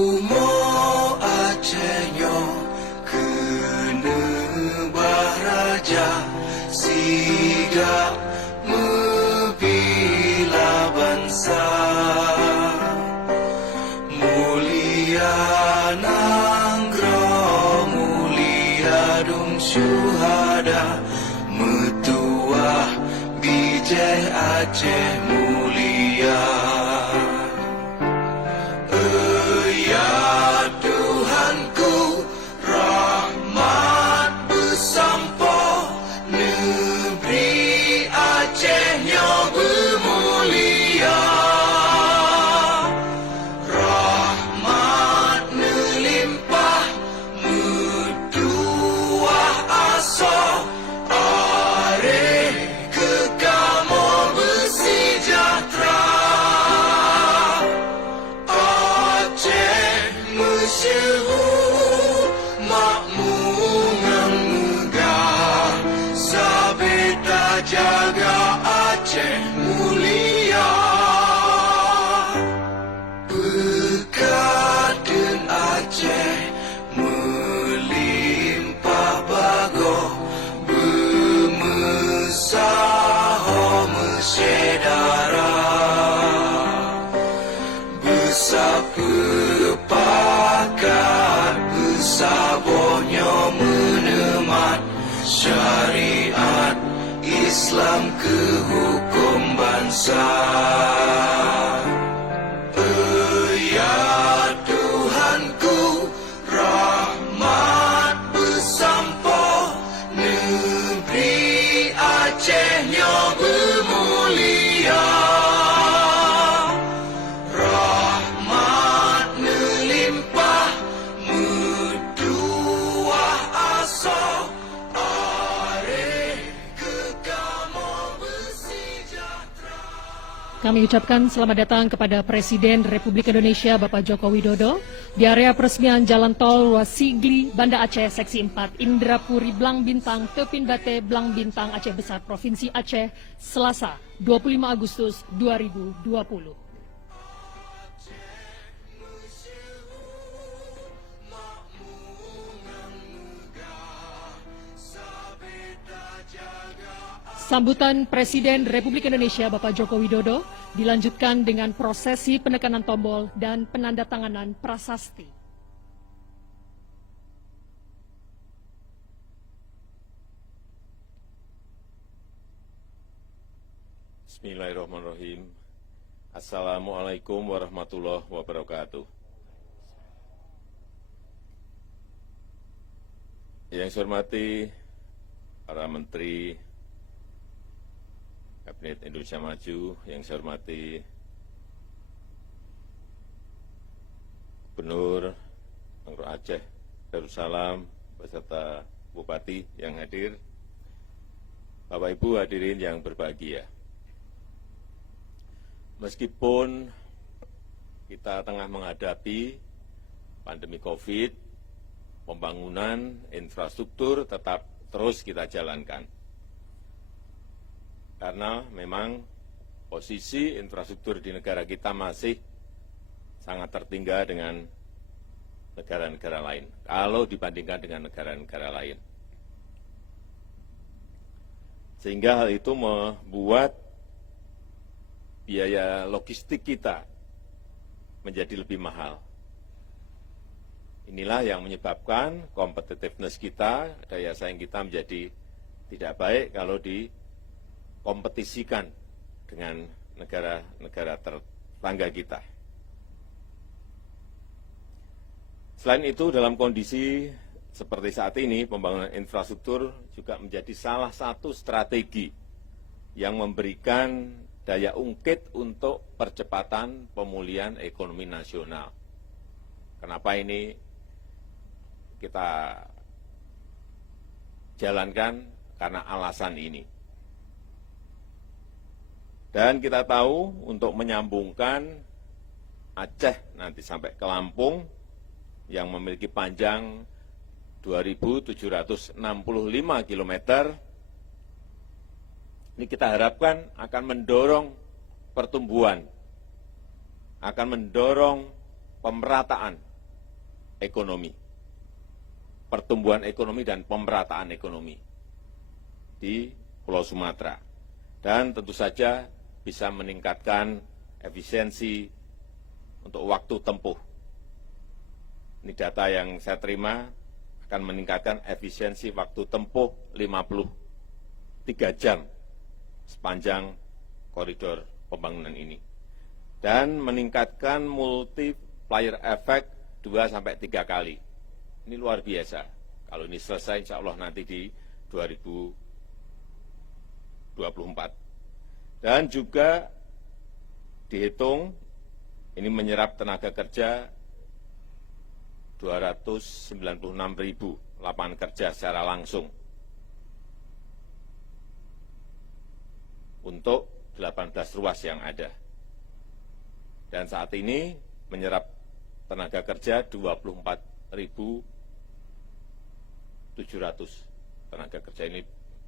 Umo Acehnya kena baraja siga membela bangsa mulia nanggra mulia dong syuhada metuah bijai Aceh mulia. Ya Tuhanku, rahmat bersampo negeri Acehnya bermulia. Rahmat melimpah metuah asa areh kekamu bersejahtera. Masyhur makmur ngan megah sabeta jaga Aceh mulia. Berkaten Aceh melimpah bago bermesaho mesyedara bersapa pakat bersabonyo menemat syariat Islam ke hukum bangsa. Ya Tuhanku, rahmat bersampo negeri Acehnya bermulia. Kami ucapkan selamat datang kepada Presiden Republik Indonesia Bapak Joko Widodo di area peresmian Jalan Tol Ruas Sigli Banda Aceh Seksi 4 Indrapuri Blang Bintang Tepin Bate Blang Bintang Aceh Besar Provinsi Aceh Selasa 25 Agustus 2020. Sambutan Presiden Republik Indonesia Bapak Joko Widodo dilanjutkan dengan prosesi penekanan tombol dan penandatanganan prasasti. Bismillahirrahmanirrahim. Assalamualaikum warahmatullahi wabarakatuh. Yang saya hormati para menteri Kabinet Indonesia Maju, yang saya hormati Gubernur Aceh Darussalam beserta Bupati yang hadir, Bapak Ibu hadirin yang berbahagia. Meskipun kita tengah menghadapi pandemi COVID, pembangunan infrastruktur tetap terus kita jalankan. Karena memang posisi infrastruktur di negara kita masih sangat tertinggal dengan negara-negara lain, kalau dibandingkan dengan negara-negara lain. Sehingga hal itu membuat biaya logistik kita menjadi lebih mahal. Inilah yang menyebabkan competitiveness kita, daya saing kita menjadi tidak baik kalau dikompetisikan dengan negara-negara tetangga kita. Selain itu, dalam kondisi seperti saat ini, pembangunan infrastruktur juga menjadi salah satu strategi yang memberikan daya ungkit untuk percepatan pemulihan ekonomi nasional. Kenapa ini kita jalankan? Karena alasan ini. Dan kita tahu untuk menyambungkan Aceh nanti sampai ke Lampung yang memiliki panjang 2.765 km, ini kita harapkan akan mendorong pertumbuhan, akan mendorong pemerataan ekonomi, pertumbuhan ekonomi dan pemerataan ekonomi di Pulau Sumatera. Dan tentu saja bisa meningkatkan efisiensi untuk waktu tempuh. Ini data yang saya terima akan meningkatkan efisiensi waktu tempuh 53 jam sepanjang koridor pembangunan ini. Dan meningkatkan multiplier effect 2-3 kali. Ini luar biasa. Kalau ini selesai insya Allah nanti di 2024. Dan juga dihitung ini menyerap tenaga kerja 296.000 lapangan kerja secara langsung untuk 18 ruas yang ada. Dan saat ini menyerap tenaga kerja 24.700 tenaga kerja. Ini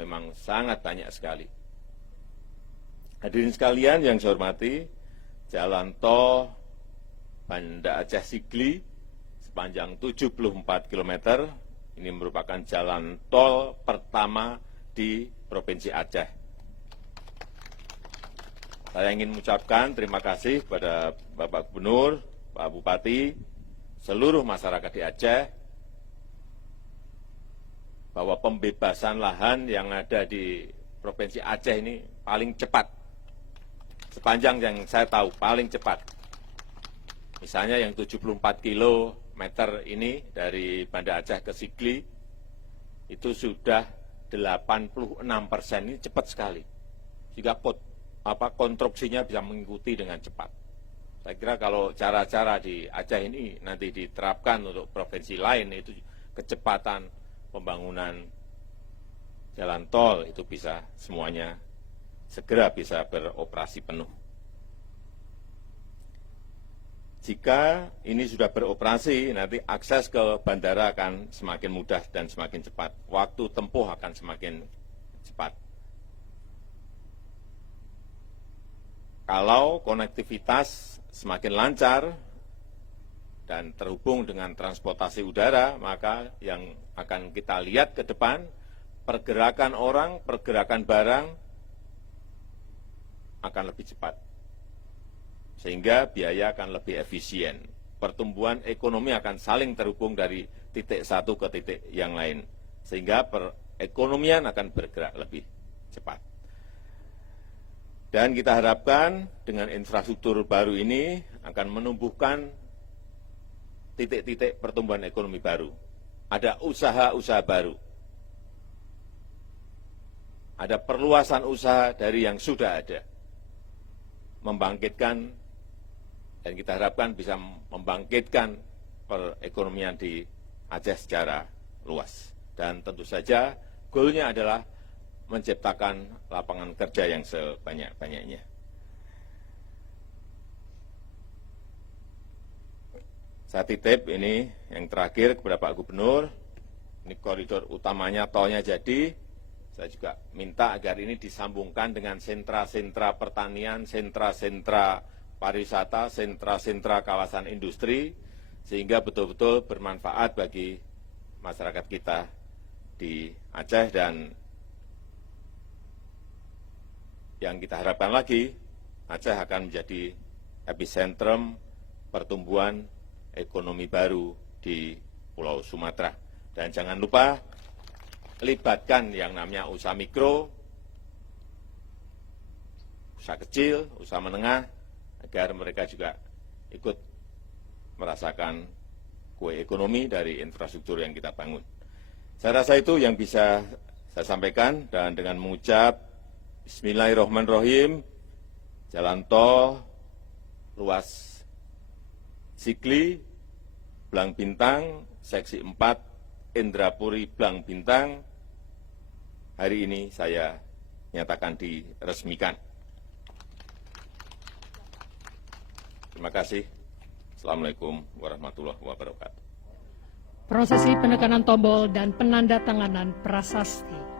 memang sangat banyak sekali. Hadirin sekalian yang saya hormati, jalan tol Banda Aceh Sigli sepanjang 74 km, ini merupakan jalan tol pertama di Provinsi Aceh. Saya ingin mengucapkan terima kasih kepada Bapak Gubernur, Pak Bupati, seluruh masyarakat di Aceh, bahwa pembebasan lahan yang ada di Provinsi Aceh ini paling cepat. Sepanjang yang saya tahu, paling cepat. Misalnya yang 74 kilometer ini dari Banda Aceh ke Sigli, itu sudah 86%, ini cepat sekali. Sehingga konstruksinya bisa mengikuti dengan cepat. Saya kira kalau cara-cara di Aceh ini nanti diterapkan untuk provinsi lain, itu kecepatan pembangunan jalan tol itu bisa semuanya segera bisa beroperasi penuh. Jika ini sudah beroperasi, nanti akses ke bandara akan semakin mudah dan semakin cepat. Waktu tempuh akan semakin cepat. Kalau konektivitas semakin lancar dan terhubung dengan transportasi udara, maka yang akan kita lihat ke depan, pergerakan orang, pergerakan barang akan lebih cepat. Sehingga biaya akan lebih efisien. Pertumbuhan ekonomi akan saling terhubung dari titik satu ke titik yang lain. Sehingga perekonomian akan bergerak lebih cepat. Dan kita harapkan dengan infrastruktur baru ini akan menumbuhkan titik-titik pertumbuhan ekonomi baru. Ada usaha-usaha baru. Ada perluasan usaha dari yang sudah ada. Membangkitkan, dan kita harapkan bisa membangkitkan perekonomian di Aceh secara luas. Dan tentu saja goalnya adalah menciptakan lapangan kerja yang sebanyak-banyaknya. Saya titip ini yang terakhir kepada Pak Gubernur, ini koridor utamanya tolnya jadi, saya juga minta agar ini disambungkan dengan sentra-sentra pertanian, sentra-sentra pariwisata, sentra-sentra kawasan industri, sehingga betul-betul bermanfaat bagi masyarakat kita di Aceh. Dan yang kita harapkan lagi, Aceh akan menjadi epicentrum pertumbuhan ekonomi baru di Pulau Sumatera. Dan jangan lupa, libatkan yang namanya usaha mikro, usaha kecil, usaha menengah, agar mereka juga ikut merasakan kue ekonomi dari infrastruktur yang kita bangun. Saya rasa itu yang bisa saya sampaikan, dan dengan mengucap Bismillahirrahmanirrahim, jalan tol ruas Sigli, Blang Bintang, seksi 4, Indrapuri, Blang Bintang, hari ini saya nyatakan diresmikan. Terima kasih. Assalamualaikum warahmatullahi wabarakatuh. Prosesi penekanan tombol dan penandatanganan prasasti.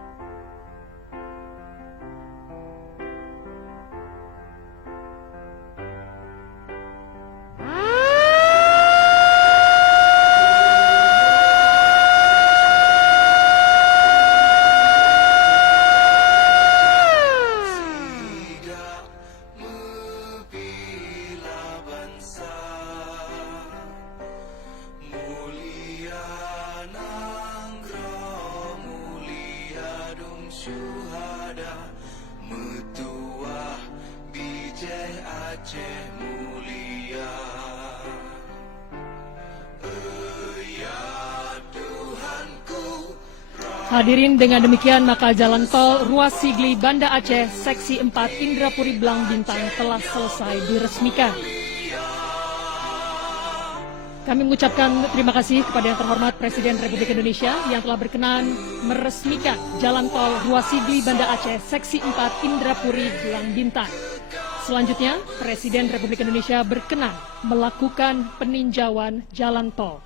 Hadirin, dengan demikian maka jalan tol Ruas Sigli Banda Aceh Seksi 4 Indrapuri Blang Bintang telah selesai diresmikan. Kami mengucapkan terima kasih kepada yang terhormat Presiden Republik Indonesia yang telah berkenan meresmikan jalan tol Ruas Sigli Banda Aceh Seksi 4 Indrapuri Blang Bintang. Selanjutnya, Presiden Republik Indonesia berkenan melakukan peninjauan jalan tol.